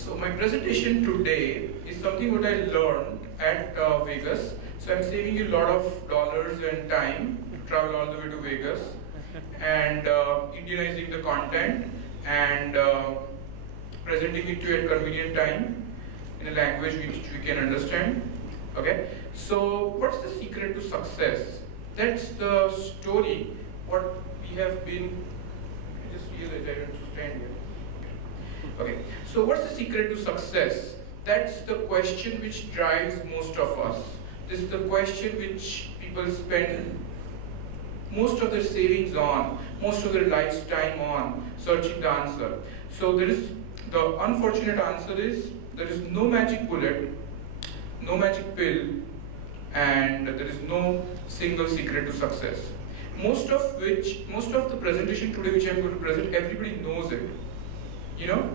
So my presentation today is something what I learned at Vegas. So I'm saving you a lot of dollars and time to travel all the way to Vegas and Indianizing the content and presenting it to you at convenient time in a language which we can understand. Okay. So what's the secret to success? That's the story. What we have been. I just realized I don't stand here. Okay, so what's the secret to success? That's the question which drives most of us. This is the question which people spend most of their savings on, most of their lifetime on, searching the answer. So the unfortunate answer is, there is no magic bullet, no magic pill, and there is no single secret to success. Most of the presentation today which I'm going to present, everybody knows it. You know,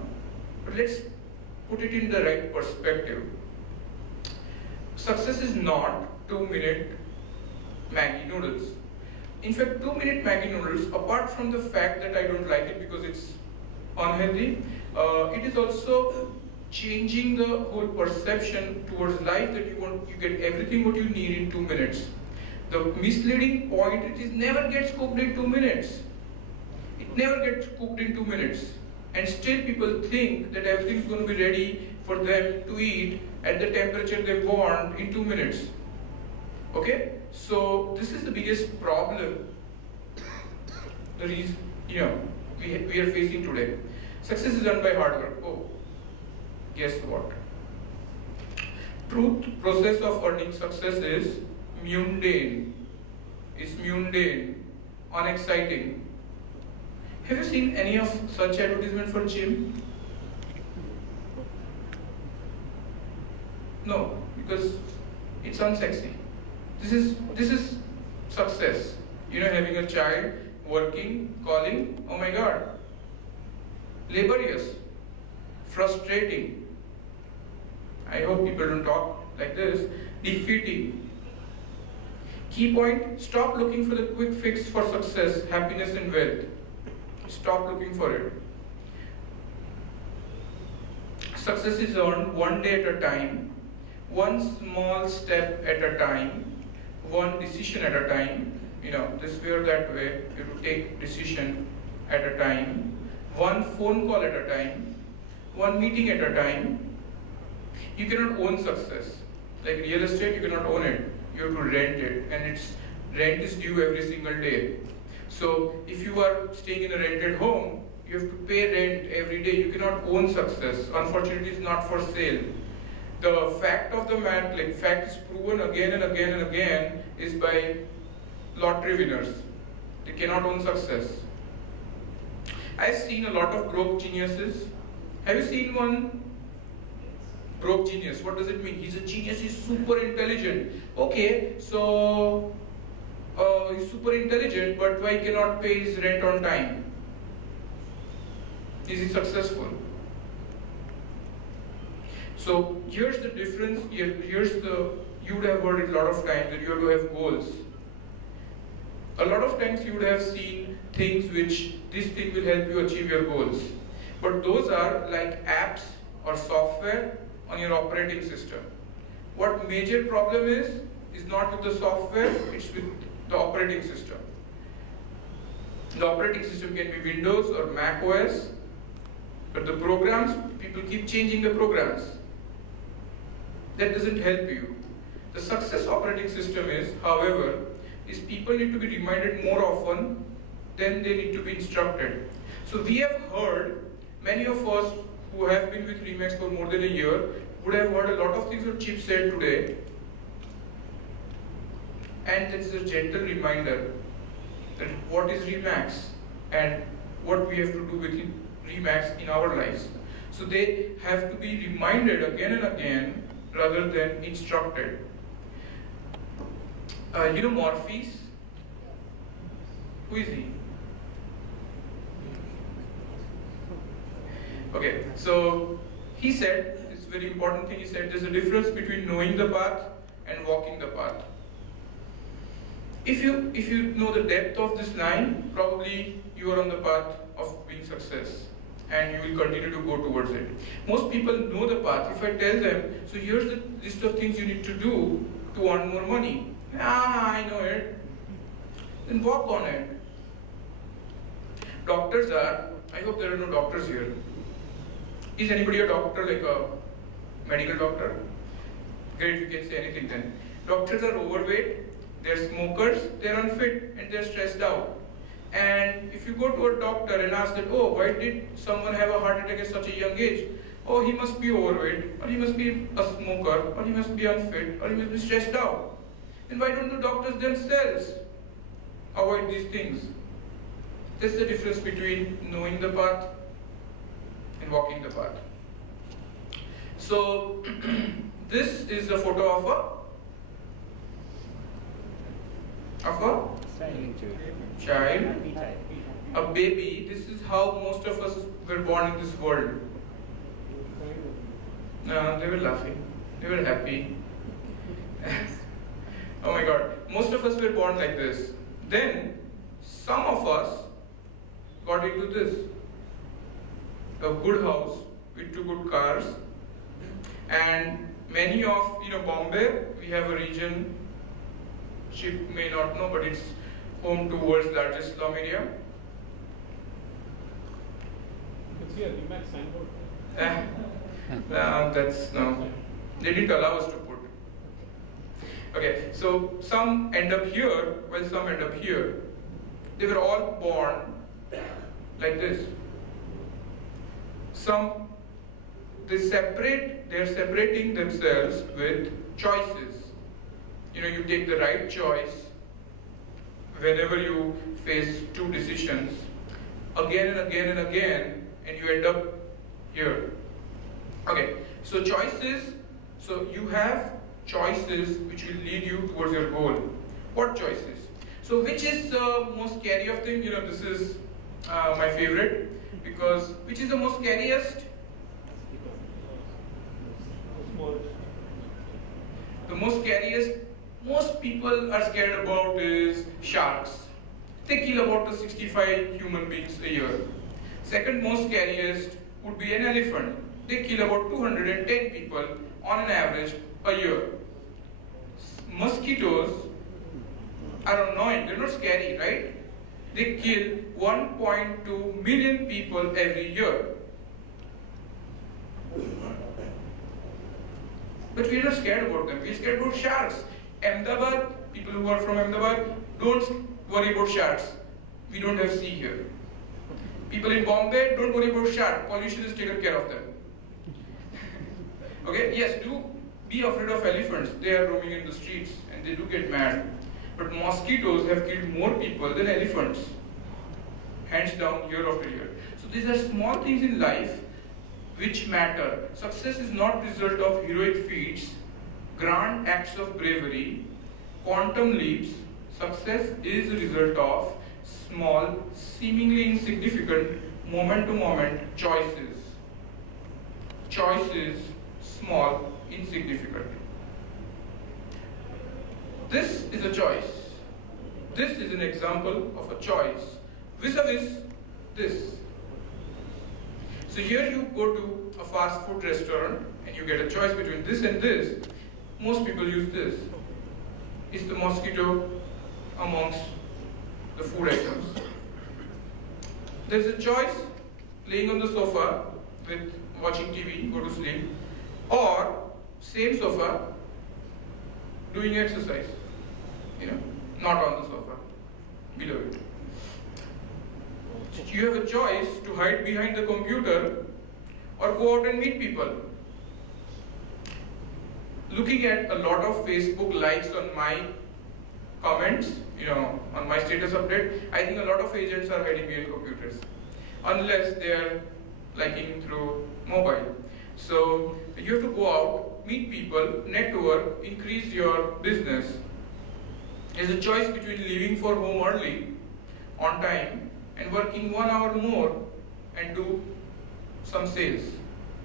but let's put it in the right perspective. Success is not 2-minute Maggi noodles. In fact, 2-minute Maggi noodles, apart from the fact that I don't like it because it's unhealthy, it is also changing the whole perception towards life, that you get everything what you need in 2 minutes. The misleading point, it never gets cooked in 2 minutes. It never gets cooked in 2 minutes. And still people think that everything is going to be ready for them to eat at the temperature they want in 2 minutes. Okay? So this is the biggest problem we are facing today. Success is done by hard work. Oh, guess what? Truth process of earning success is mundane. It's mundane, unexciting. Have you seen any of such advertisement for gym? No, because it's unsexy. This is success. You know, having a child, working, calling, oh my God. Laborious, frustrating. I hope people don't talk like this. Defeating. Key point, stop looking for the quick fix for success, happiness and wealth. Stop looking for it. Success is earned one day at a time, one small step at a time, one decision at a time. You know, this way or that way, you have to take decision at a time, one phone call at a time, one meeting at a time. You cannot own success. Like real estate, you cannot own it. You have to rent it, and rent is due every single day. So if you are staying in a rented home, you have to pay rent every day. You cannot own success. Unfortunately, it's not for sale. The fact of the matter, like fact is proven again and again and again, is by lottery winners. They cannot own success. I've seen a lot of broke geniuses. Have you seen one? Broke genius. What does it mean? He's a genius. He's super intelligent. Okay, so he's super intelligent, but why he cannot pay his rent on time? Is he successful? So here's the difference. You would have heard it a lot of times that you have to have goals. A lot of times you would have seen things which this thing will help you achieve your goals. But those are like apps or software on your operating system. What major problem is not with the software, it's with the operating system. The operating system can be Windows or Mac OS, but the programs, people keep changing the programs. That doesn't help you. The success operating system is, however, is people need to be reminded more often than they need to be instructed. So we have heard, many of us who have been with Remax for more than a year would have heard a lot of things that Chip said today. And it's a gentle reminder that what is Remax and what we have to do with Remax in our lives. So they have to be reminded again and again rather than instructed. You know Morpheus? Who is he? Okay, so he said, it's a very important thing, he said there's a difference between knowing the path and walking the path. If you know the depth of this line, probably you are on the path of being success. and you will continue to go towards it. Most people know the path. If I tell them, so here's the list of things you need to do to earn more money. I know it. Then walk on it. Doctors are, I hope there are no doctors here. Is anybody a doctor, like a medical doctor? Great, you can say anything then. Doctors are overweight, they're smokers, they're unfit, and they're stressed out. And if you go to a doctor and ask that, oh, why did someone have a heart attack at such a young age? Oh, he must be overweight, or he must be a smoker, or he must be unfit, or he must be stressed out. Then why don't the doctors themselves avoid these things? That's the difference between knowing the path and walking the path. So, this is a photo of a child, a baby. This is how most of us were born in this world. They were laughing. They were happy. Oh my God. Most of us were born like this. Then, some of us got into this. A good house with 2 good cars. And many of, Bombay, we have a region, Chip may not know, but it's home to world's largest slum area. It's here, Remax signboard. No. They didn't allow us to put. Okay, so some end up here, while some end up here. They were all born like this. They're separating themselves with choices. You take the right choice whenever you face 2 decisions, again and again and again, and you end up here. Okay, so choices, so you have choices which will lead you towards your goal. What choices? So which is the most scary of them? This is my favorite, because which is the most scariest? The most scariest, most people are scared about is sharks. They kill about 65 human beings a year. Second most scariest would be an elephant. They kill about 210 people on an average a year. Mosquitoes are annoying, they're not scary, right? They kill 1.2 million people every year. But we're not scared about them, we're scared about sharks. Ahmedabad, people who are from Ahmedabad, don't worry about sharks. We don't have sea here. People in Bombay, don't worry about sharks. Pollution is taken care of them. Okay, yes, do be afraid of elephants. They are roaming in the streets and they do get mad. But mosquitoes have killed more people than elephants. Hands down, year after year. So these are small things in life which matter. Success is not the result of heroic feats, grand acts of bravery, quantum leaps. Success is the result of small, seemingly insignificant, moment-to-moment choices. Choices, small, insignificant. This is a choice. This is an example of a choice. Vis-a-vis this. So here you go to a fast food restaurant and you get a choice between this and this. Most people use this. It's the mosquito amongst the food items. There's a choice, laying on the sofa with watching TV, go to sleep, or same sofa, doing exercise, not on the sofa, below it. You have a choice to hide behind the computer or go out and meet people. Looking at a lot of Facebook likes on my comments, on my status update, I think a lot of agents are hiding behind computers, unless they are liking through mobile. So you have to go out, meet people, network, increase your business. There's a choice between leaving for home early, on time, and working 1 hour more and do some sales.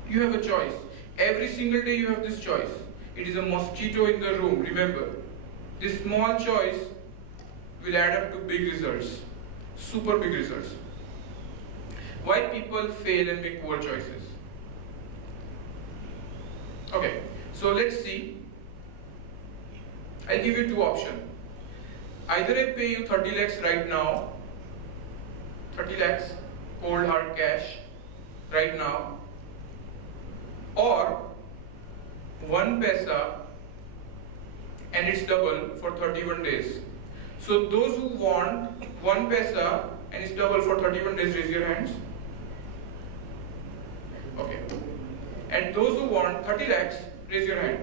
You have a choice. Every single day you have this choice. It is a mosquito in the room, remember. This small choice will add up to big results, super big results. Why people fail and make poor choices. Okay, so let's see. I'll give you two options. Either I pay you 30 lakhs right now, 30 lakhs, cold hard cash, right now, or 1 paisa and it's double for 31 days. So those who want 1 paisa and it's double for 31 days, raise your hands. Okay. And those who want 30 lakhs, raise your hand.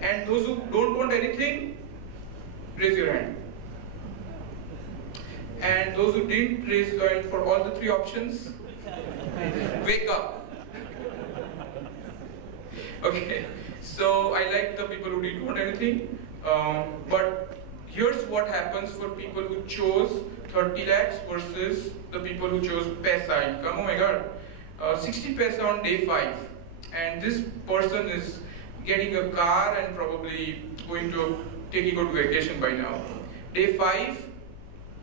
And those who don't want anything, raise your hand. And those who didn't raise your hand for all the three options, wake up. Okay, so I like the people who didn't want anything, but here's what happens for people who chose 30 lakhs versus the people who chose paisa income. Oh my god, 60 paisa on day 5, and this person is getting a car and probably going to taking a good vacation by now. Day 5,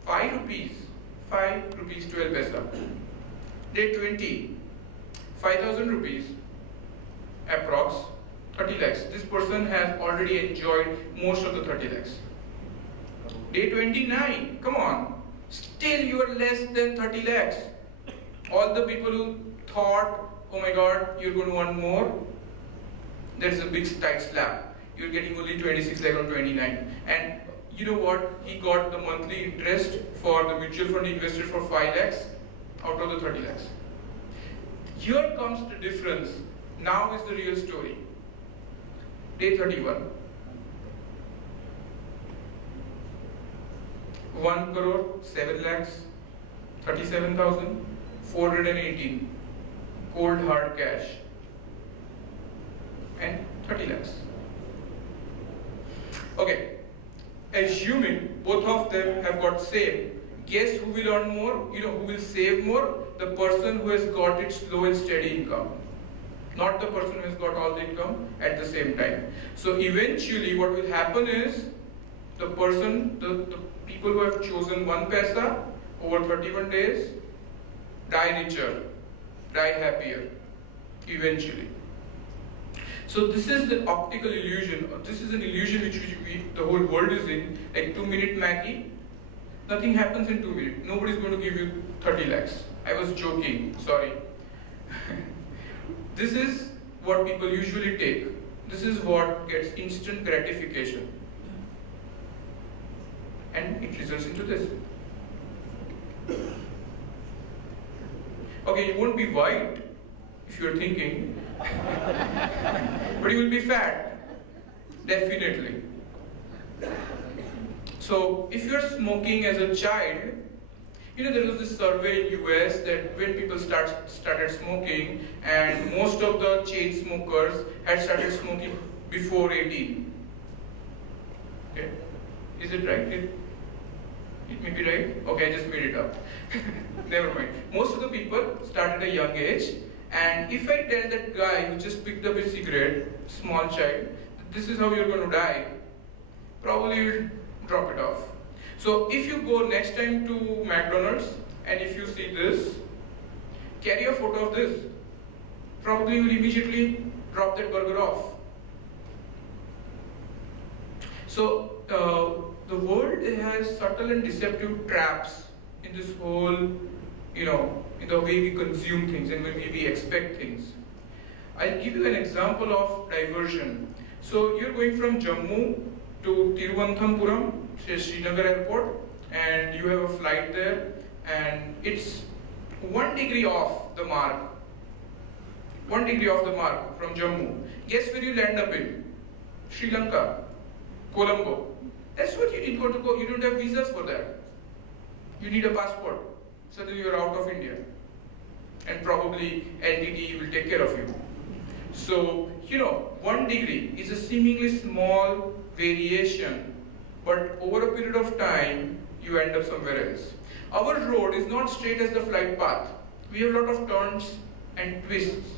5 rupees 12 paisa. Day 20, 5,000 rupees approx, 30 lakhs. This person has already enjoyed most of the 30 lakhs. Day 29, come on, still you are less than 30 lakhs. All the people who thought, oh my god, you're going to want more, there is a big tight slap. You're getting only 26 lakh on 29. And you know what? He got the monthly interest for the mutual fund invested for 5 lakhs out of the 30 lakhs. Here comes the difference. Now is the real story. Day 31. 1 crore, 7 lakhs, 37,418. Cold hard cash. And 30 lakhs. Okay. Assuming both of them have got same, guess who will earn more? You know who will save more? The person who has got its slow and steady income, not the person who has got all the income at the same time. So eventually what will happen is the people who have chosen 1 paisa over 31 days die richer, die happier eventually. So this is the optical illusion. This is an illusion which the whole world is in, like 2-minute Maggie. Nothing happens in 2 minutes. Nobody's going to give you 30 lakhs. I was joking, sorry. This is what people usually take. This is what gets instant gratification. And it results into this. Okay, you won't be white if you're thinking, but you will be fat, definitely. So if you're smoking as a child, you know, there was this survey in US that when people started smoking, and most of the chain smokers had started smoking before 18. Okay, is it right? It may be right. Okay, I just made it up. Never mind. Most of the people start at a young age, and if I tell that guy who just picked up a cigarette, small child, this is how you're going to die, probably you'll drop it off. So if you go next time to McDonald's and if you see this, carry a photo of this, probably you will immediately drop that burger off. So the world has subtle and deceptive traps in this whole, you know, in the way we consume things and the way we expect things. I'll give you an example of diversion. So you're going from Jammu to Thiruvananthapuram, Srinagar airport, and you have a flight there, and it's 1 degree off the mark. 1 degree off the mark from Jammu. Guess where you land up in? Sri Lanka, Colombo. That's what you need to go. You don't have visas for that. You need a passport. Suddenly you're out of India. And probably LTT will take care of you. So, you know, 1 degree is a seemingly small variation, but over a period of time, you end up somewhere else. Our road is not straight as the flight path. We have a lot of turns and twists.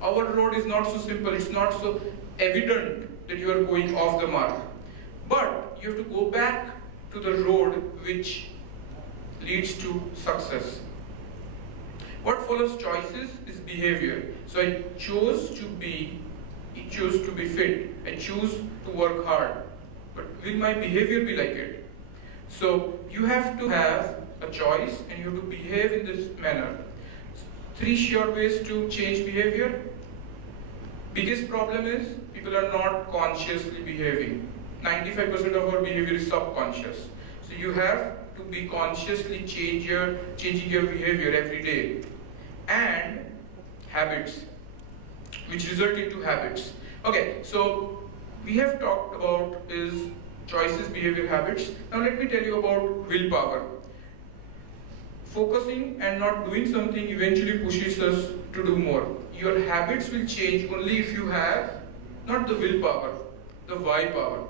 Our road is not so simple. It's not so evident that you are going off the mark. But you have to go back to the road which leads to success. What follows choices is behavior. So I chose to be fit. I choose to work hard. But will my behavior be like it? So you have to have a choice and you have to behave in this manner. 3 sure ways to change behavior. Biggest problem is people are not consciously behaving. 95% of our behavior is subconscious. So you have to be consciously changing your behavior every day. And habits, which result into habits. Okay, so we have talked about is choices, behavior, habits. Now let me tell you about willpower. Focusing and not doing something eventually pushes us to do more. Your habits will change only if you have not the willpower, the why power.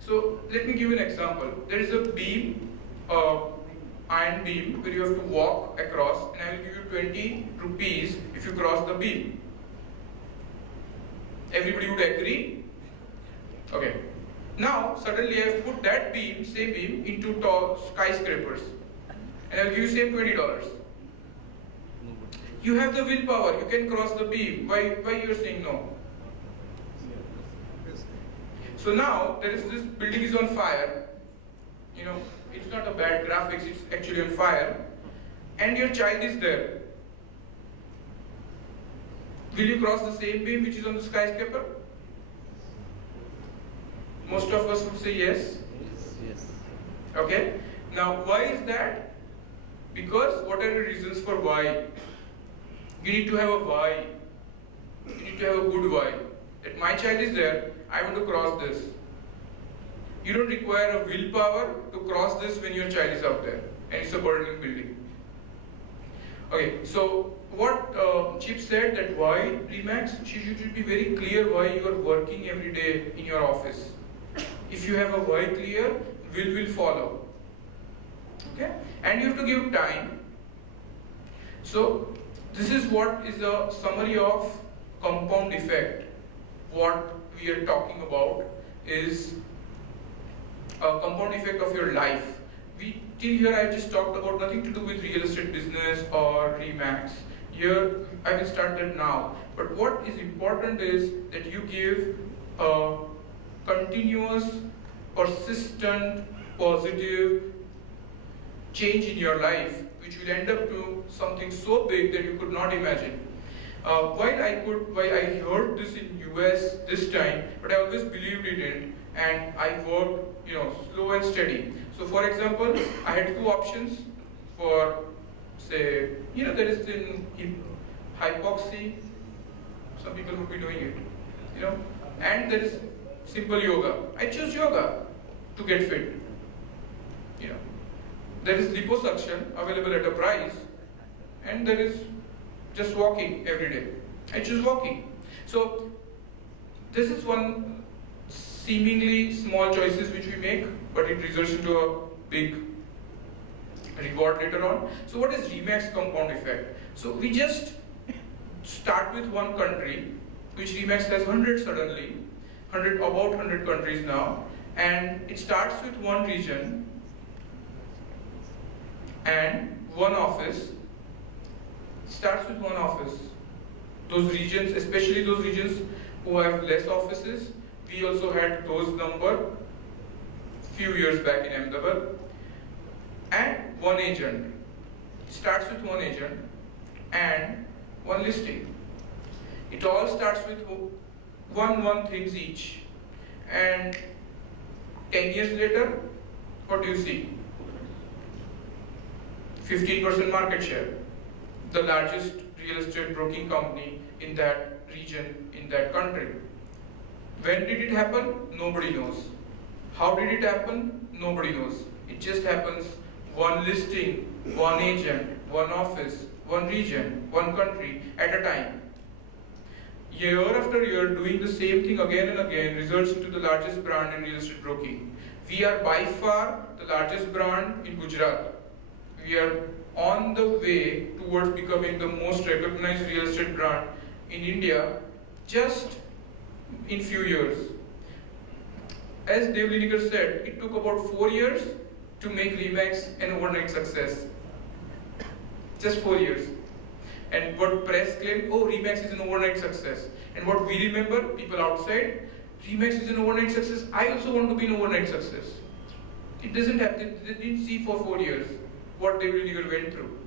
So let me give you an example. There is a beam, iron beam, where you have to walk across, and I will give you 20 rupees if you cross the beam. Everybody would agree? Okay. Now, suddenly I have put that beam, same beam, into tall skyscrapers. And I will give you same $20. You have the willpower, you can cross the beam. Why you are saying no? So now, there is this building is on fire. You know, it's not a bad graphics, it's actually on fire. And your child is there. Will you cross the same beam which is on the skyscraper? Most of us would say yes. Yes. Okay. Now, why is that? Because what are the reasons for why? You need to have a why. You need to have a good why. That my child is there, I want to cross this. You don't require a willpower to cross this when your child is out there and it's a burning building. Okay, so what Chip said that why Remax, you should be very clear why you are working every day in your office. If you have a why clear, will follow. Okay, and you have to give time. So this is what is a summary of compound effect. What we are talking about is a compound effect of your life. Till here I just talked about nothing to do with real estate business or Remax. Here I will start that now. But what is important is that you give a continuous, persistent, positive change in your life, which will end up to something so big that you could not imagine. While I heard this in US this time, but I always believed in it, and I worked, slow and steady. So, for example, I had 2 options for, say, there is in hypoxia. Some people would be doing it, and there is simple yoga. I chose yoga to get fit. There is liposuction available at a price, and there is just walking every day. I choose walking. So this is one seemingly small choices which we make, but it results into a big reward later on. So what is Remax compound effect? So we just start with one country, which Remax has 100 suddenly, about 100 countries now, and it starts with one region and one office. Starts with one office. Those regions, especially those regions who have less offices, we also had those number few years back in Ahmedabad. And one agent. Starts with one agent and one listing. It all starts with one things each. And 10 years later, what do you see? 15% market share. The largest real estate broking company in that region, in that country. When did it happen? Nobody knows. How did it happen? Nobody knows. It just happens one listing, one agent, one office, one region, one country at a time. Year after year, doing the same thing again and again results into the largest brand in real estate broking. We are by far the largest brand in Gujarat. We are on the way towards becoming the most recognized real estate brand in India just in few years. As Dave Lineker said, it took about 4 years to make Remax an overnight success. Just 4 years. And what press claimed, oh, Remax is an overnight success. And what we remember, people outside, Remax is an overnight success. I also want to be an overnight success. It doesn't happen. They didn't see for 4 years what they really went through.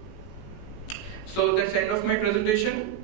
So that's the end of my presentation.